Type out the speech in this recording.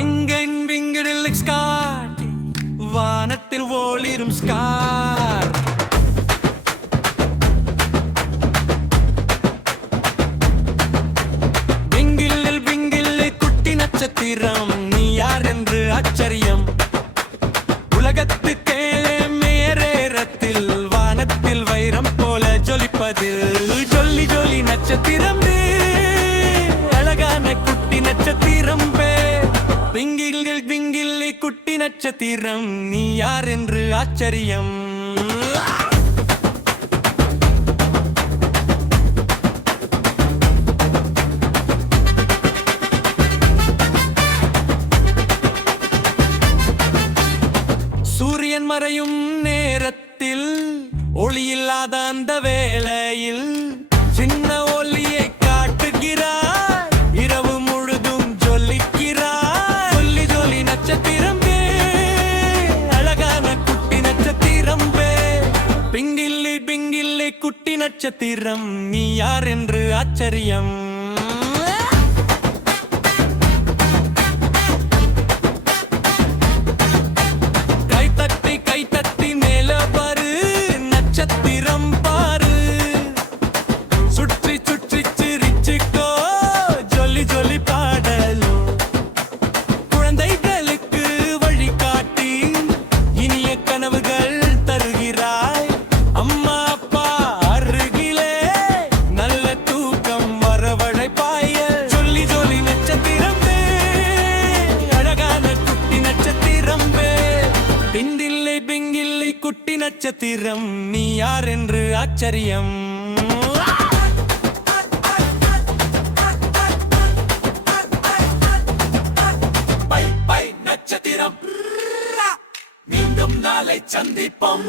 இங்கன் விங்கிடில் scar வானத்தில் ஒளிரும் scar விங்கில் விங்கில் குட்டி நட்சத்திரம் நீ யார் என்று ஆச்சரியம் உலகத்துக்கே மேரேரத்தில் வானத்தில் வைரம் போல ஜொலிப்பது ஜொல்லி ஜொலி நட்சத்திரம் அழகான குட்டி நட்சத்திரம் விங்கில் விங்கில் குட்டி நட்சத்திரம் நீ யார் என்று ஆச்சரியம் சூரியன் மறையும் நேரத்தில் ஒளி இல்லாத அந்த வேளையில் சின்ன ஒளியை காட்டுகிறார் இரவு முழுதும் ஜொலிக்கிறார் ஜொல்லி ஜொலி நட்சத்திரம் அழகான குட்டி நட்சத்திரம் பிங்கில்லி பிங்கில்லி குட்டி நட்சத்திரம் நீ யார் என்று ஆச்சரியம் குட்டி நட்சத்திரம் நீ யார் என்று ஆச்சரியம் பை பை நட்சத்திரம் மீண்டும் நாளை சந்திப்போம்.